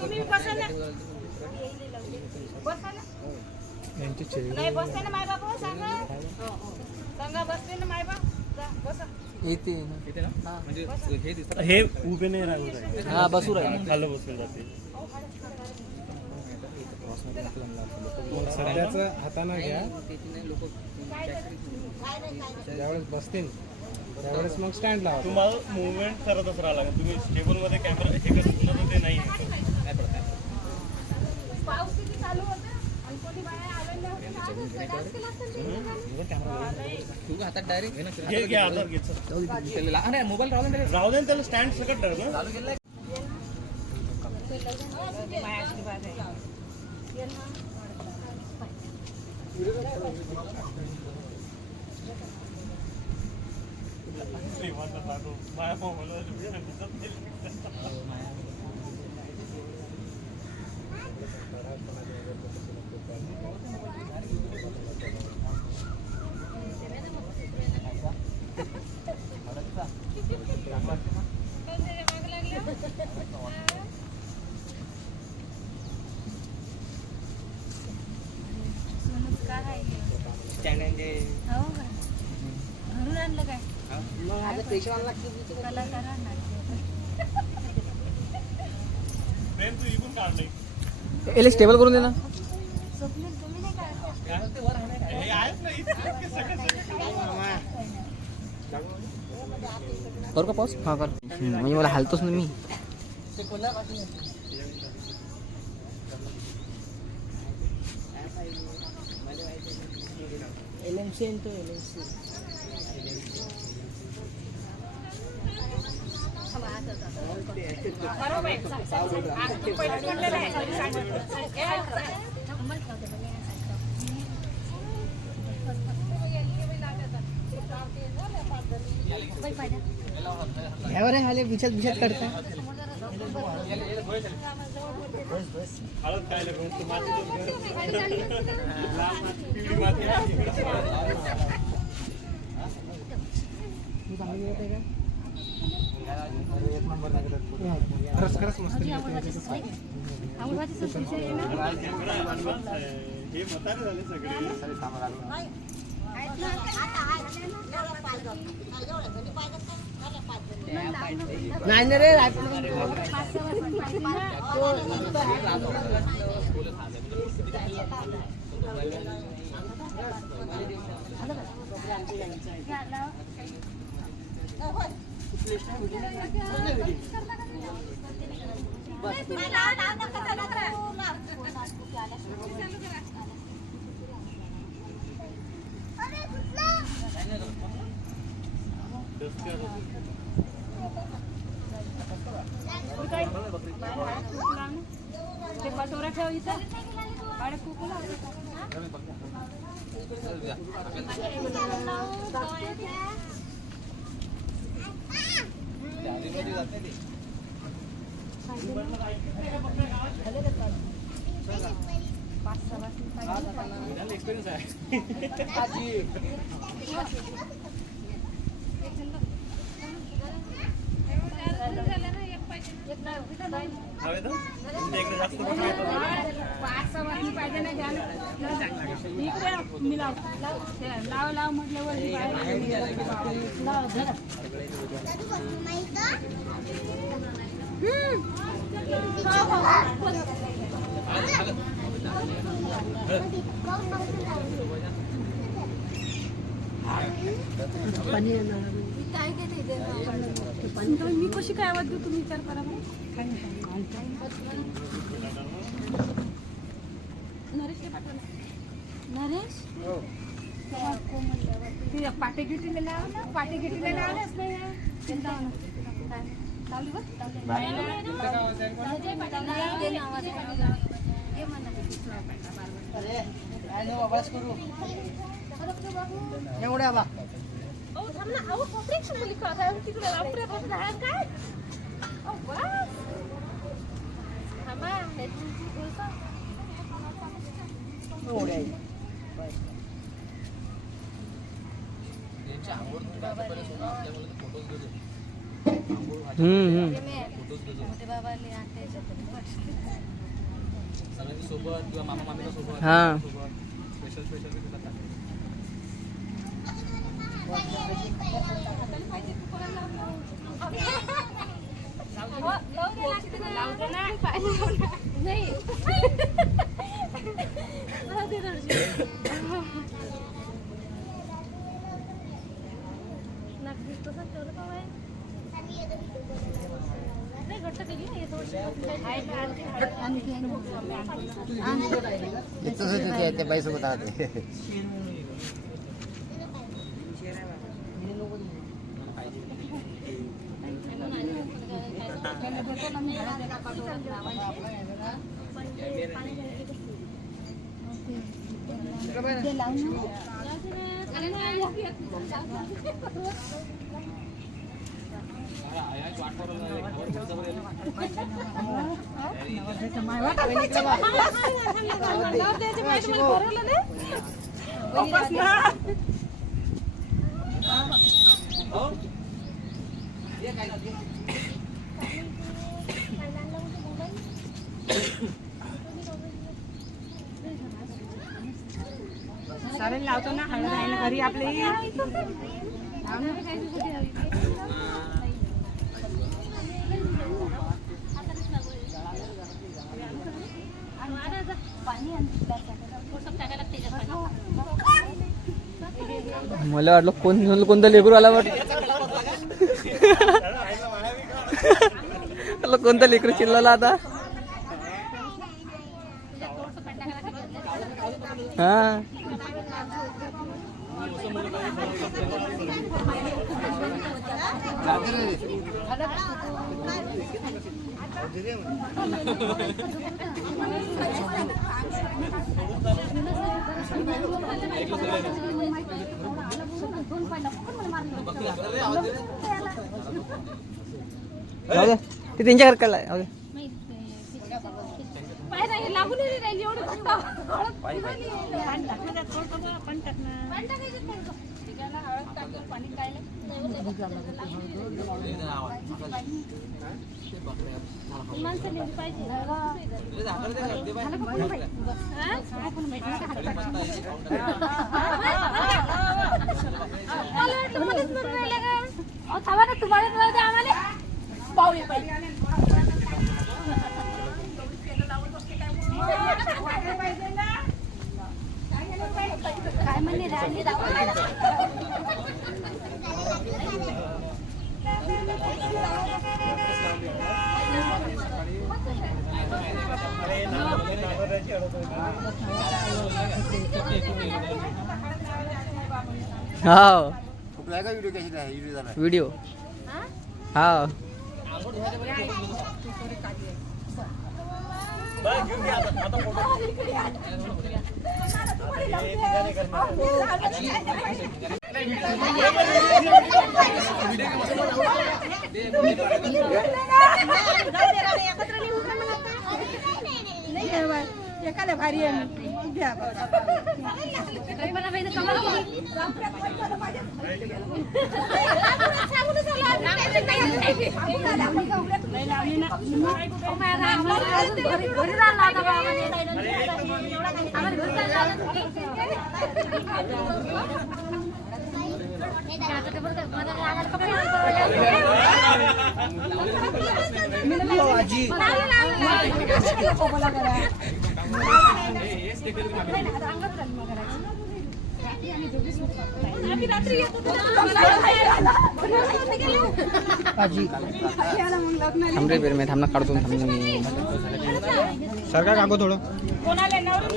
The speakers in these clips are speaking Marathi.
तुम्ही बसा ना. बसा ना. नाही बसते ना माय बाबा. सांगा सांगा बसते ना माय बाबा. बसा येते ना. म्हणजे हे दिसतं हे उभे नाही राहू हा बसू राहील. खाली बसले जाते. सध्याचं हाताने घ्या. ज्यावेळेस बसतील त्यावेळेस मग स्टँड लावा. तुम्हाला मुवमेंट करतच राहा लागेल. तुम्ही स्टेबल मध्ये कॅमेरा हे करत ते नाही. पाऊस किती चालू होता आणि कोणी बाहेर आलेलं होतं. हातात डायरेक्ट घे हातात घे. मोबाईल राहून राहू दे त्याला स्टँड सकट धर ना. घरून आणलं काय मग आता पेशवाला लागते. कलाकार तू इकडून काढ नाही. एले स्टेबल करून दे ना. स्वप्नील तुम्ही नाही काय हे आहेच नाही. करू का पाऊस? हा कर. म्हणजे मला हालतोच ना मी. LMC तो LMC. ह्यावर हाले बिछत बिछत करता. हळद काय लागून तू माती खरंच मस्त. हे म्हातारे झाले सगळे. नाही ना रे. कटोरा ठेव इथं. आणि कुकू एक्सपिरियन्स आहे. लाव लाव म्हटल्यावर मी कशी काय आवाज देऊ तुम्ही विचार करा. नरेश नरेश पाटे गिटीला लाव ना. पाटे गिटीला लावलंच नाही. एवढ्या बा फोटोज सगळ्यांच्या सोबत किंवा मामा मामीच्या सोबत हा. स्पेशल स्पेशल ते देतात त्यांना. त्या बाईसोबत राहते. सारे लावतो ना हळद आहे ना घरी आपली. मला वाटलं कोणतं लेकरू आला वाटलं. कोणतं लेकरू चिल्लाला आता. हा जाऊ दे. ते त्यांच्या घर काय जाऊ दे. काय म्हणणे राणी हा व्हिडिओ हा एखाद्या भारी आहे थांबरे पेर मी थांबना काढतो सरकार कागो थोडं कोणाला नवरी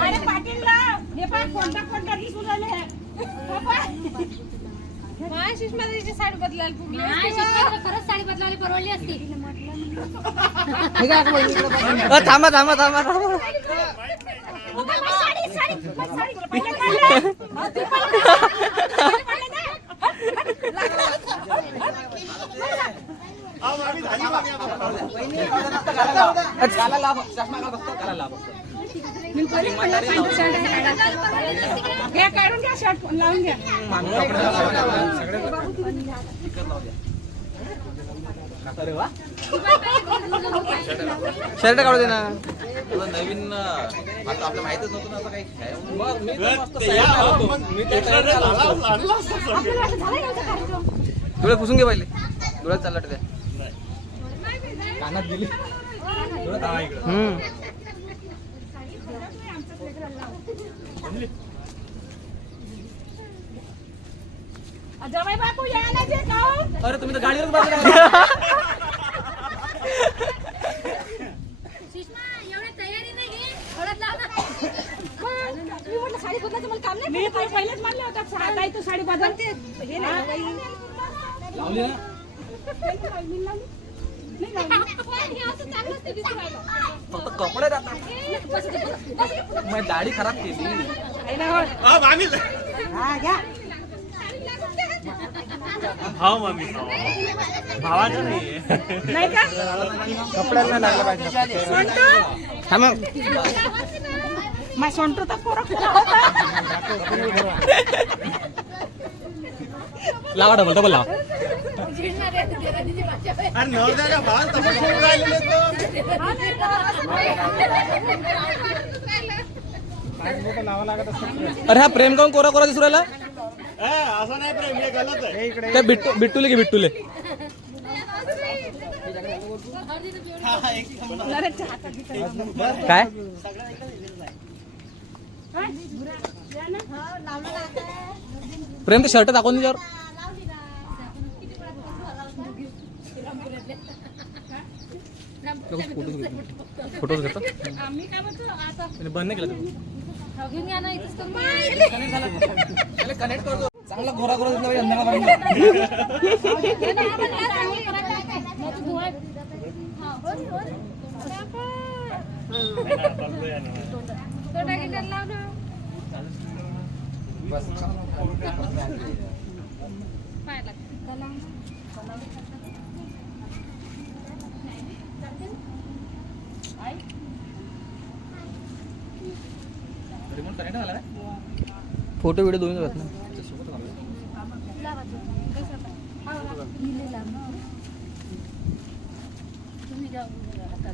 अरे पाटीलला हे पण कोणता दिसून आले काय सुषमाची साडी बदलायला पुगली खरंच साडी बदलायला परवडली असती. थांबा थांबा थांबा थांबा हे काढून घ्या शर्ट लावून घ्या अरे वा शर्ट काढू दे ना. नवीन आता आपल्याला माहितच नव्हतं ना असं काही आहे. मग मी तर मस्त ते या, मग मी ते आणलं असतं सगळं. आपल्याला वाटलं झाला यांचा कार्यक्रम. डोळे पुसून घे पहिले. डोळ्यात चालला ते कानात दिली. हा, इकडं. जवाई बापू या ना जे खाऊ. अरे तुम्ही तर गाडीवर बसला. सुषमा एवढी तयारी नाही हळद लाव ना. मी म्हटलं साडी बदलायचं मला काम नाही. मी तर पहिलेच म्हणले होते ताई तू साडी बदलते. हे नाही बाई. लावली ना हे असं चांगलंच ते दिसू राहिलं. फक्त कपडे राहतात. मग दाढी खराब केली. हा, मामी. हा मामी भावाचं नाहीये. नाही का कपड्याला नाही लागलं पाहिजे. हा मग माझ सोंटू तर पोरं लावा डबल डबल लावा. झिडणार आहे तुझ्या तिची भाषा बाई. अरे नवऱ्याच्या भावाला तसं सोडून राहिलेले तो. मोठं नावं लागत असतं. अरे हा प्रेम काऊन कोरा कोरा दिसू राहिला. असं नाही प्रेम, हे गलत आहे. त्या बिट्टूले की बिट्टूले काय प्रेम ते शर्ट दाखवून दिल्यावर फोटोज घेतो. आम्ही काय म्हणतो आता बंद नाही केलं घेऊन या ना इथेच करून. कनेक्ट करतो. चांगला घोरा घोरा दिसला पाहिजे हे ना आपण या चांगलं करायचं आहे. मग तू धुवाय. हा, हो, हो. तो टाकीटर लाव ना. पाय लाग. फोटो व्हिडिओ दोन्ही जात ना. तुम्ही जाऊ आता.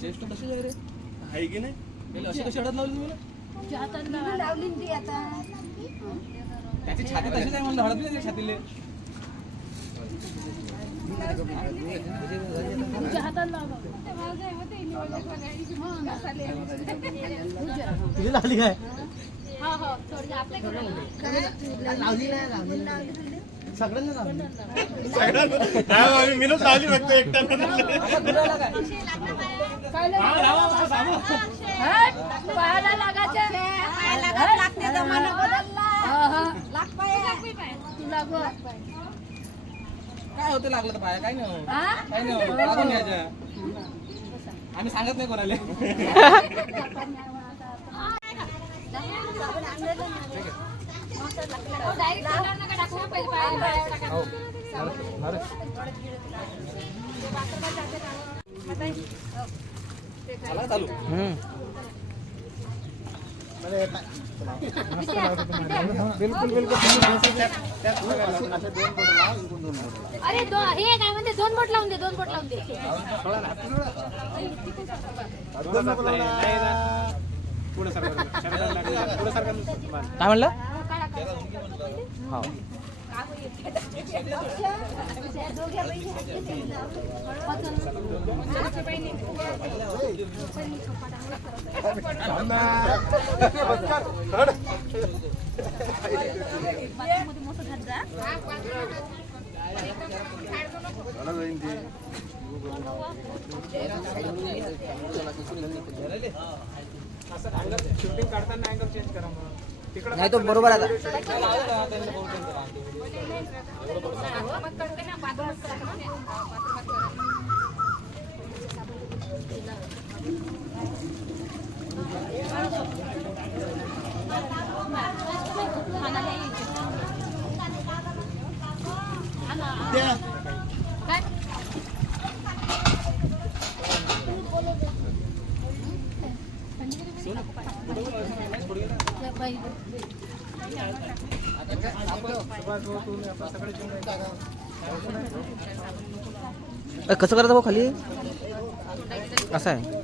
चेस्ट तशी आहे रे. आहे की नाही? अशी कशी अडत लावली तुम्ही. तुझ्या हाताला लावली ती आता. त्याची छाती तशीच आहे म्हणलं हळद नाही छातीले. तुझ्या हाताला लाव. तुझी लागली काय. हा हो थोडी आपल्याकडे सगळ्यांना सगळ्यांना- नाही मामी, मीनच लावली फक्त एकट्यानं. पायाला लागायचं. लागते जमाना बदलला. तुला गो. काय होतं लागलं तर पाया काय नाही होत. हा? काय नाही होत. लागून घ्यायचं. आम्ही सांगत नाही कोणाला. डायरेक्ट तोंडावर नका टाकू. पहिले पायाला टाका. झाला चालू. बिलकुल बिलकुल. अरे हे काय म्हणते 2 बोट लावून दे. 2 बोट लावून दे. पुढे सरका. पुढे सरका. काय म्हणलं. हा शूटिंग काढताना अँगल चेंज करा मग. तिकडे नाही तो बरोबर आता. बाई कसं करायचं भाऊ खाली असं आहे.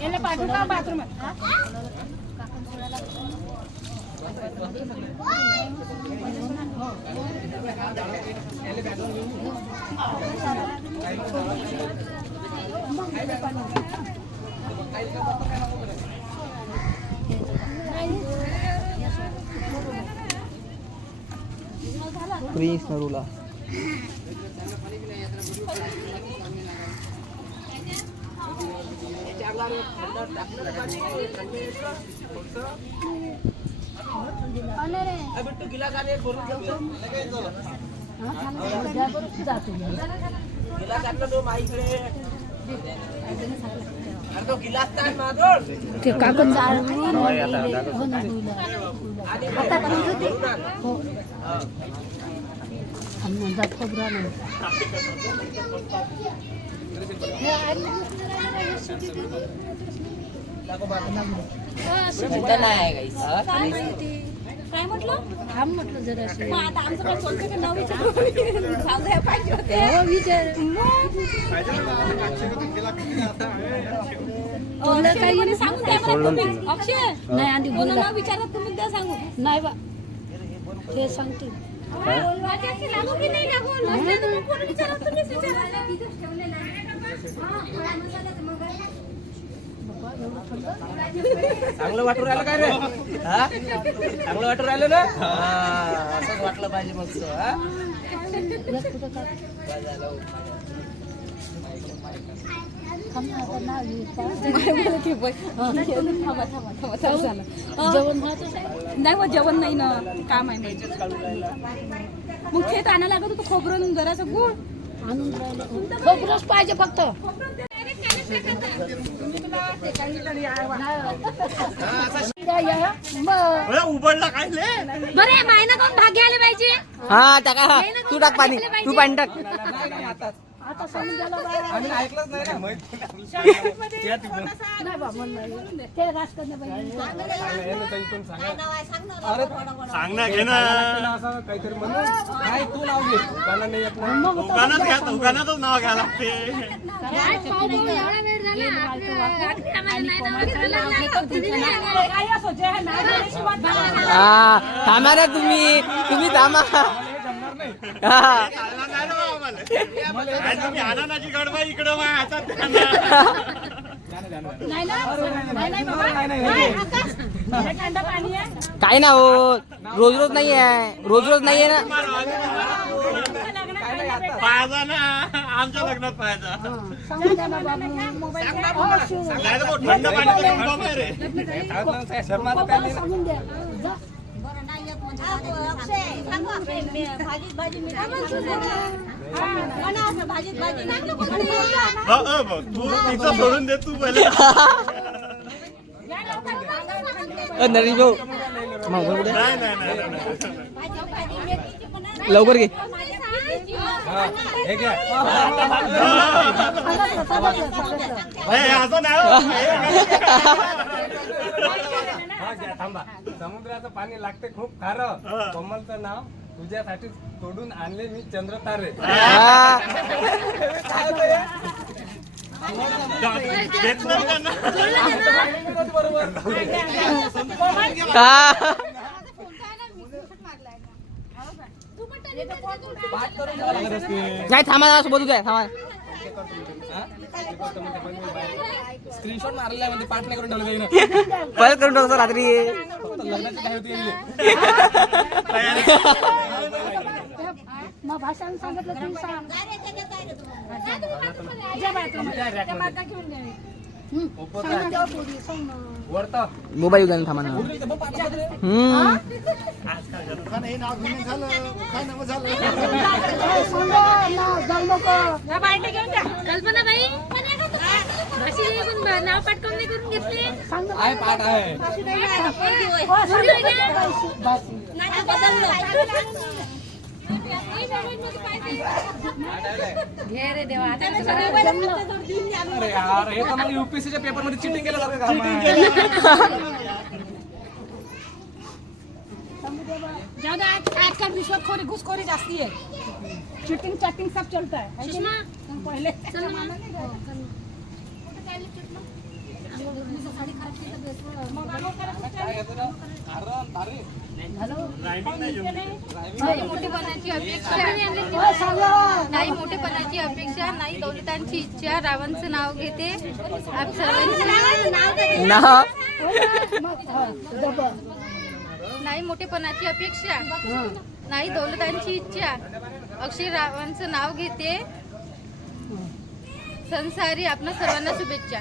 याला पाठवू का बाथरूम प्रिन्स नरूला काय म्हटलं थांब म्हटलं जरा आता आमचं काय सोडतं का नाव पाहिजे होते काही सांगून द्या मला तुम्ही. अक्षय नाही आधी बोला नाव विचारत तुम्ही द्या सांगू नाही बा ते सांगते लागू की नाही लागून विचारत तुम्हीच चांगलं वाटून राहिलं काय रे? हा चांगलं वाटून राहिलं ना? असंच वाटलं पाहिजे मस्त. हा जेवण नाही ना काम आहे मग खेत आणा लागत होतं खोबरं जराचं गुळ आणून राहिलं खोबरंच पाहिजे फक्त उबडला काय बरे मायना कोण भाग घ्यायला पाहिजे हा टाका तू टाक पाणी तू पाणी टाक. आता समजून गेलं आम्ही ऐकलंच नाही ना. नाही बा मन नाही ते राजकारण सांग ना घे ना काहीतरी म्हणून काय तू नाव घे दुकानात नाही येत ना. दुकानातच नाव घ्या लागते. हा थांबा ना तुम्ही थांबा. हा तुम्ही आनंदाची गडबा इकडं काय ना हो रोज रोज नाही आहे ना. पाहायचा ना आमच्या लग्नात पाहायचा. थंड पाणी रे. तू तिचं सोडून दे तू पहिले. नरी भाऊ लवकर घे. असं नाही थांबा समुद्राचं पाणी लागते खूप खारं. कमलचं नाव तुझ्यासाठी तोडून आणले मी चंद्रतारे. नाही थांबा सोबत द्या थांबा. स्क्रीनशॉट मारलेला म्हणजे पाठ नाही करून ठेवलं पहिले करून टाकतो रात्री. मग भाषण सांगितलं तुम्ही सांग मोबाईल घेऊन थांबा ना. कल्पना बाई नाव पाठवून नाही करून घेतले आहे पाठ आहे. घे रे देवा आता अरे यार हे तर मग युपीएससीच्या पेपर मध्ये चिटिंग केलं जातं का? ज्यादा आजकल रिश्वतखोरी घुसखोरी जास्ती है, चीटिंग चैटिंग सब चलता है कि नहीं? पहले नाही मोठेपणाची अपेक्षा नाही मोठेपणाची अपेक्षा नाही दौलतांची इच्छा रावणचं नाव घेते आप सर्वांचं नाही मोठेपणाची अपेक्षा नाही दौलतांची इच्छा अक्षय रावांचं नाव घेते संसारी आपणा सर्वांना शुभेच्छा.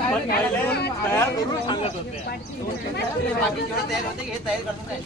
तयार करून सांगत होते. बाकी जेवढं तयार होते हे तयार करतो काय?